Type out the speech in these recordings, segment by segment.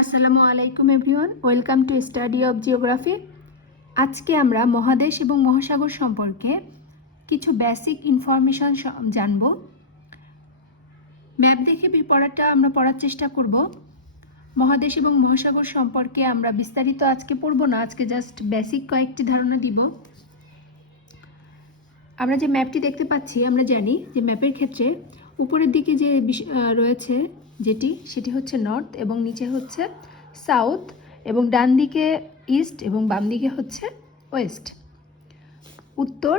আসসালামু আলাইকুম everyone, welcome to study of geography. আজকে আমরা মহাদেশ এবং মহাসাগর সম্পর্কে কিছু বেসিক ইনফরমেশন জানব। ম্যাপ দেখে পড়াটা আমরা পড়ার চেষ্টা করব। মহাদেশ এবং মহাসাগর সম্পর্কে আমরা বিস্তারিত আজকে পড়ব না, আজকে জাস্ট বেসিক কয়েকটি ধারণা দিব। আমরা যে ম্যাপটি দেখতে পাচ্ছি, আমরা জানি যে ম্যাপের ক্ষেত্রে উপরের দিকে যে রয়েছে যেটি, সেটি হচ্ছে নর্থ এবং নিচে হচ্ছে সাউথ এবং ডান দিকে ইস্ট এবং বাম দিকে হচ্ছে ওয়েস্ট উত্তর,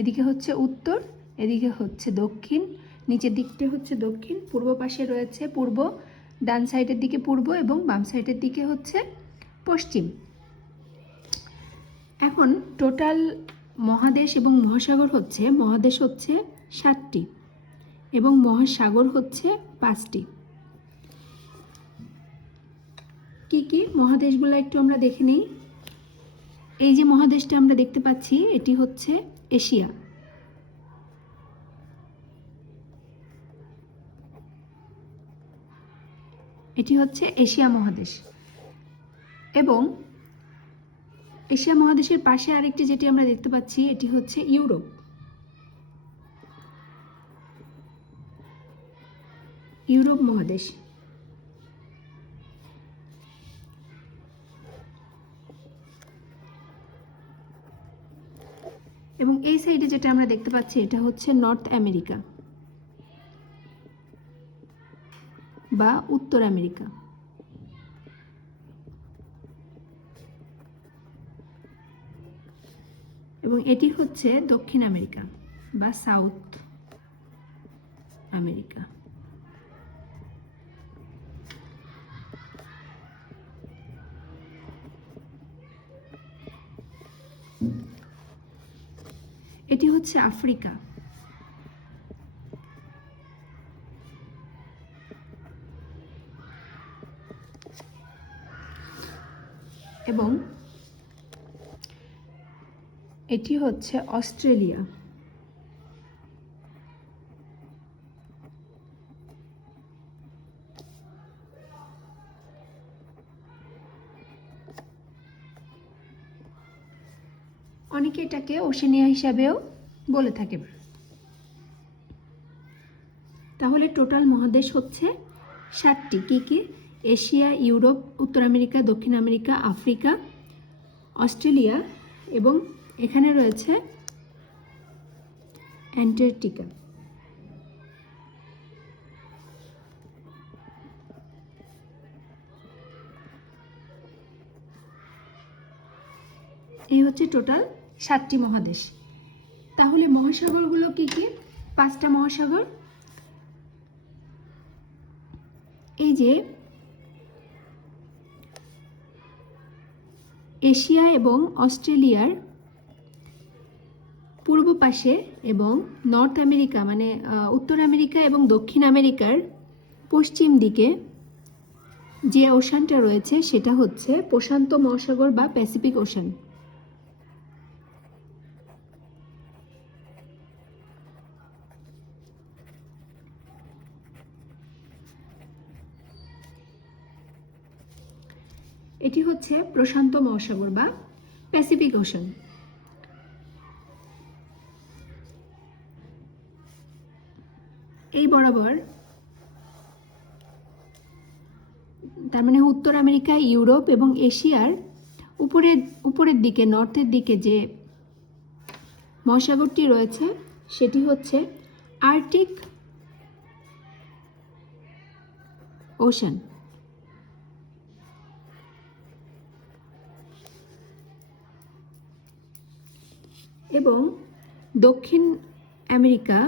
এদিকে হচ্ছে উত্তর, এদিকে হচ্ছে দক্ষিণ, নিচের দিকটা হচ্ছে দক্ষিণ, পূর্ব পাশে রয়েছে পূর্ব, ডান সাইডের দিকে পূর্ব এবং বাম সাইডের দিকে হচ্ছে পশ্চিম। এখন টোটাল মহাদেশ এবং মহাসাগর হচ্ছে, মহাদেশ হচ্ছে সাতটি এবং মহাসাগর হচ্ছে পাঁচটি। কি কি? মহাদেশগুলো একটু আমরা দেখে নিই। এই যে মহাদেশটা আমরা দেখতে পাচ্ছি, এটি হচ্ছে এশিয়া। এটি হচ্ছে এশিয়া মহাদেশ। এবং এশিয়া মহাদেশের পাশে আরেকটি যেটি আমরা দেখতে পাচ্ছি, এটি হচ্ছে ইউরোপ। ইউরোপ মহাদেশ। এবং এই সাইডে যেটা আমরা দেখতে পাচ্ছি, এটা হচ্ছে নর্থ আমেরিকা বা উত্তর আমেরিকা। এবং এটি হচ্ছে দক্ষিণ আমেরিকা বা সাউথ আমেরিকা। এটি হচ্ছে আফ্রিকা। এবং এটি হচ্ছে অস্ট্রেলিয়া। অনেকে এটাকে ওশেনিয়া হিসাবেও বলে থাকে। তাহলে টোটাল মহাদেশ হচ্ছে সাতটি। কী কী? এশিয়া, ইউরোপ, উত্তর আমেরিকা, দক্ষিণ আমেরিকা, আফ্রিকা, অস্ট্রেলিয়া এবং এখানে রয়েছে অ্যান্টার্কটিকা। এই হচ্ছে টোটাল সাতটি মহাদেশ। তাহলে মহাসাগরগুলো কি কি? পাঁচটা মহাসাগর। এই যে এশিয়া এবং অস্ট্রেলিয়ার পূর্ব পাশে এবং নর্থ আমেরিকা মানে উত্তর আমেরিকা এবং দক্ষিণ আমেরিকার পশ্চিম দিকে যে ওশানটা রয়েছে সেটা হচ্ছে প্রশান্ত মহাসাগর বা প্যাসিফিক ওশান। এটি হচ্ছে প্রশান্ত মহাসাগর বা প্যাসিফিক ওশান এই বরাবর তার মানে উত্তর আমেরিকা, ইউরোপ এবং এশিয়ার উপরের উপরের দিকে, নর্থের দিকে যে মহাসাগরটি রয়েছে, সেটি হচ্ছে আর্টিক ওশান। এবং দক্ষিণ আমেরিকা,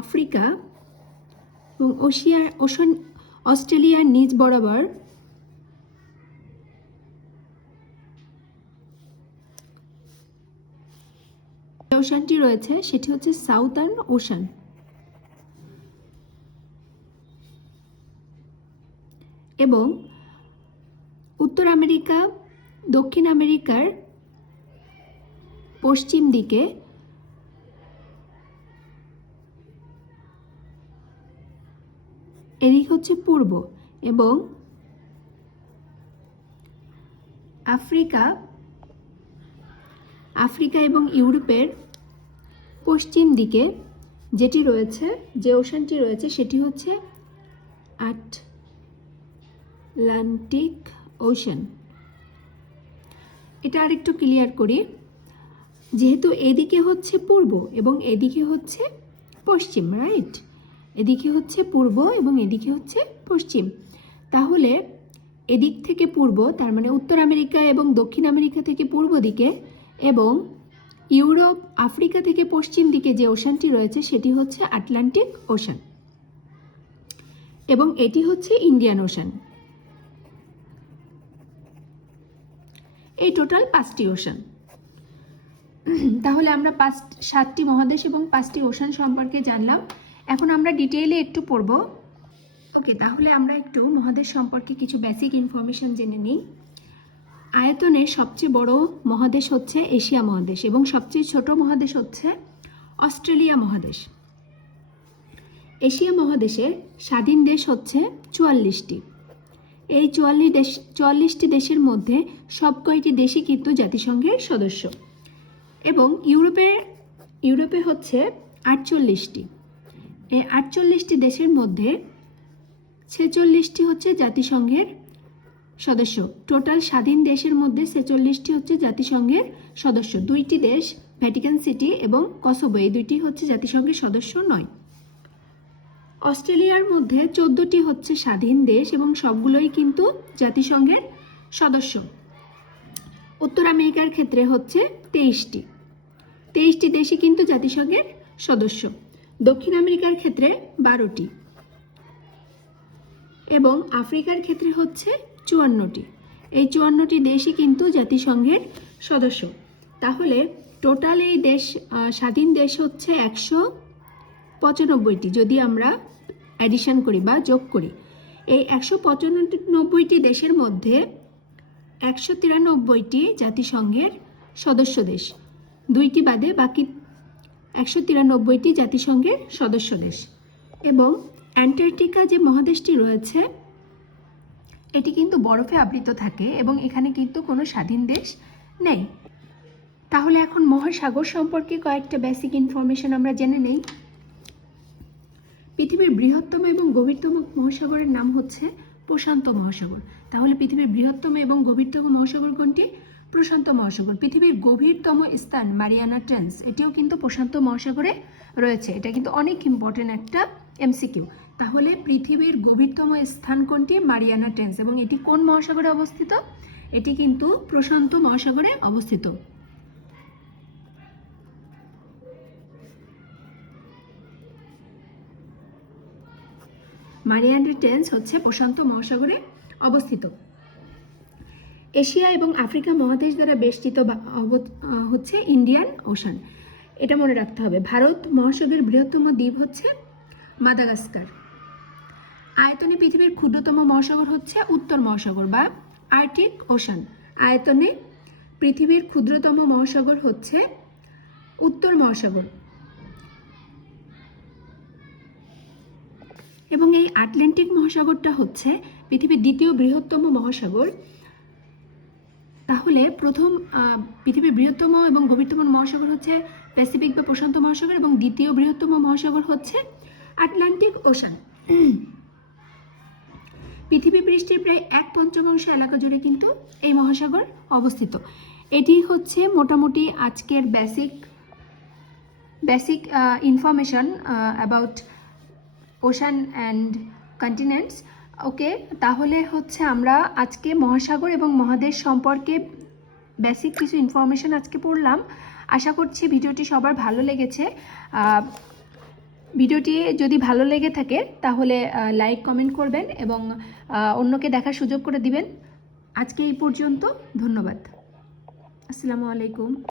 আফ্রিকা এবং ওশিয়া, ওশন অস্ট্রেলিয়ার নিজ বরাবর ওশানটি রয়েছে, সেটি হচ্ছে সাউথার্ন ওশান। এবং উত্তর আমেরিকা, দক্ষিণ আমেরিকার পশ্চিম দিকে এদিক হচ্ছে পূর্ব এবং আফ্রিকা আফ্রিকা এবং ইউরোপের পশ্চিম দিকে যেটি রয়েছে, যে ওশানটি রয়েছে, সেটি হচ্ছে আটলান্টিক ওশান। এটা আরেকটু ক্লিয়ার করি। যেহেতু এদিকে হচ্ছে পূর্ব এবং এদিকে হচ্ছে পশ্চিম রাইট এদিকে হচ্ছে পূর্ব এবং এদিকে হচ্ছে পশ্চিম। তাহলে এদিক থেকে পূর্ব, তার মানে উত্তর আমেরিকা এবং দক্ষিণ আমেরিকা থেকে পূর্ব দিকে এবং ইউরোপ, আফ্রিকা থেকে পশ্চিম দিকে যে ওশানটি রয়েছে, সেটি হচ্ছে আটলান্টিক ওশান এবং এটি হচ্ছে ইন্ডিয়ান ওশান। এই টোটাল পাঁচটি ওশান। তাহলে আমরা পাঁচ, সাতটি মহাদেশ এবং পাঁচটি ওশান সম্পর্কে জানলাম। এখন আমরা ডিটেইলে একটু পড়ব। ওকে তাহলে আমরা একটু মহাদেশ সম্পর্কে কিছু বেসিক ইনফরমেশন জেনে নিই। আয়তনে সবচেয়ে বড় মহাদেশ হচ্ছে এশিয়া মহাদেশ এবং সবচেয়ে ছোট মহাদেশ হচ্ছে অস্ট্রেলিয়া মহাদেশ। এশিয়া মহাদেশের স্বাধীন দেশ হচ্ছে চুয়াল্লিশটি। এই চুয়াল্লিশ দেশ, চুয়াল্লিশটি দেশের মধ্যে সব কয়টি দেশই কিন্তু জাতিসংঘের সদস্য। এবং ইউরোপে ইউরোপে হচ্ছে আটচল্লিশটি। এই আটচল্লিশটি দেশের মধ্যে ছেচল্লিশটি হচ্ছে জাতিসংঘের সদস্য। টোটাল স্বাধীন দেশের মধ্যে ছেচল্লিশটি হচ্ছে জাতিসংঘের সদস্য। দুইটি দেশ ভ্যাটিকান সিটি এবং কসোভো এই দুইটি হচ্ছে জাতিসংঘের সদস্য নয়। অস্ট্রেলিয়ার মধ্যে চোদ্দটি হচ্ছে স্বাধীন দেশ এবং সবগুলোই কিন্তু জাতিসংঘের সদস্য। উত্তর আমেরিকার ক্ষেত্রে হচ্ছে তেইশটি। তেইশটি দেশই কিন্তু জাতিসংঘের সদস্য। দক্ষিণ আমেরিকার ক্ষেত্রে বারোটি এবং আফ্রিকার ক্ষেত্রে হচ্ছে চুয়ান্নটি। এই চুয়ান্নটি দেশই কিন্তু জাতিসংঘের সদস্য। তাহলে টোটাল এই দেশ স্বাধীন দেশ হচ্ছে একশো পঁচানব্বইটি, যদি আমরা অ্যাডিশন করি বা যোগ করি। এই একশো পঁচানব্বইটি দেশের মধ্যে একশো তিরানব্বইটি জাতিসংঘের সদস্য দেশ। দুইটি বাদে বাকি একশো তিরানব্বইটি জাতিসংঘের সদস্য দেশ। এবং অ্যান্টার্কটিকা যে মহাদেশটি রয়েছে, এটি কিন্তু বরফে আবৃত থাকে এবং এখানে কিন্তু কোনো স্বাধীন দেশ নেই। তাহলে এখন মহাসাগর সম্পর্কে কয়েকটা বেসিক ইনফরমেশন আমরা জেনে নেই। পৃথিবীর বৃহত্তম এবং গভীরতম মহাসাগরের নাম হচ্ছে প্রশান্ত মহাসাগর। তাহলে পৃথিবীর বৃহত্তম এবং গভীরতম মহাসাগর কোনটি? প্রশান্ত মহাসাগর। পৃথিবীর গভীরতম স্থান মারিয়ানা ট্রেন্স এটিও কিন্তু প্রশান্ত মহাসাগরে রয়েছে। এটা কিন্তু অনেক ইম্পর্টেন্ট একটা এমসিকিউ তাহলে পৃথিবীর গভীরতম স্থান কোনটি? মারিয়ানা ট্রেন্স এবং এটি কোন মহাসাগরে অবস্থিত? এটি কিন্তু প্রশান্ত মহাসাগরে অবস্থিত। মারিয়ানা ট্রেন্স হচ্ছে প্রশান্ত মহাসাগরে অবস্থিত। এশিয়া এবং আফ্রিকা মহাদেশ দ্বারা বেষ্টিত হচ্ছে ইন্ডিয়ান ওশান। এটা মনে রাখতে হবে। ভারত মহাসাগরের বৃহত্তম দ্বীপ হচ্ছে মাদাগাস্কার। আয়তনে পৃথিবীর ক্ষুদ্রতম মহাসাগর হচ্ছে উত্তর মহাসাগর বা আর্কটিক ওশান। আয়তনে পৃথিবীর ক্ষুদ্রতম মহাসাগর হচ্ছে উত্তর মহাসাগর। এবং এই আটলান্টিক মহাসাগরটা হচ্ছে পৃথিবীর দ্বিতীয় বৃহত্তম মহাসাগর। তাহলে প্রথম পৃথিবীর বৃহত্তম এবং গভীরতম মহাসাগর হচ্ছে প্যাসিফিক বা প্রশান্ত মহাসাগর এবং দ্বিতীয় বৃহত্তম মহাসাগর হচ্ছে আটলান্টিক ওশান। পৃথিবী পৃষ্ঠের প্রায় এক পঞ্চমাংশ এলাকা জুড়ে কিন্তু এই মহাসাগর অবস্থিত। এটি হচ্ছে মোটামুটি আজকের basic basic information about ocean and continents okay, তাহলে হচ্ছে আমরা আজকে মহাসাগর এবং মহাদেশ সম্পর্কে বেসিক কিছু ইনফরমেশন আজকে পড়লাম। আশা করছি ভিডিওটি সবার ভালো লেগেছে। ভিডিওটি যদি ভালো লেগে থাকে, তাহলে লাইক কমেন্ট করবেন এবং অন্যকে দেখার সুযোগ করে দিবেন। আজকে এই পর্যন্ত, ধন্যবাদ। আসসালামু আলাইকুম।